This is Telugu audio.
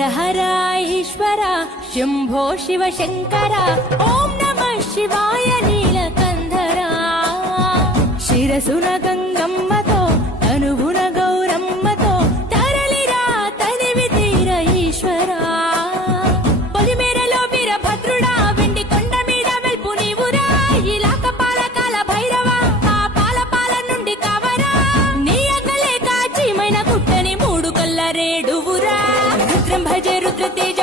హర హర ఈశ్వర శంభో శివ శంకర ఓం నమః శివాయ నీలకంధర శిరసున గంగమ్మతో తనువున గౌరమ్మతో తరలిరా తనివి తీర ఈశ్వర పొలిమేరలో వీరభద్రుడా వెండి కొండ మీద వెల్పు నీవురా ఇలాక పాలకాల భైరవ ఆ పాల నుండి కావరా నీ అగ్గలే కాచిమైన గుట్టని మూడు కల్ల రేడువురా రుద్రం భజ రుద్ర తేజ